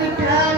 Monica.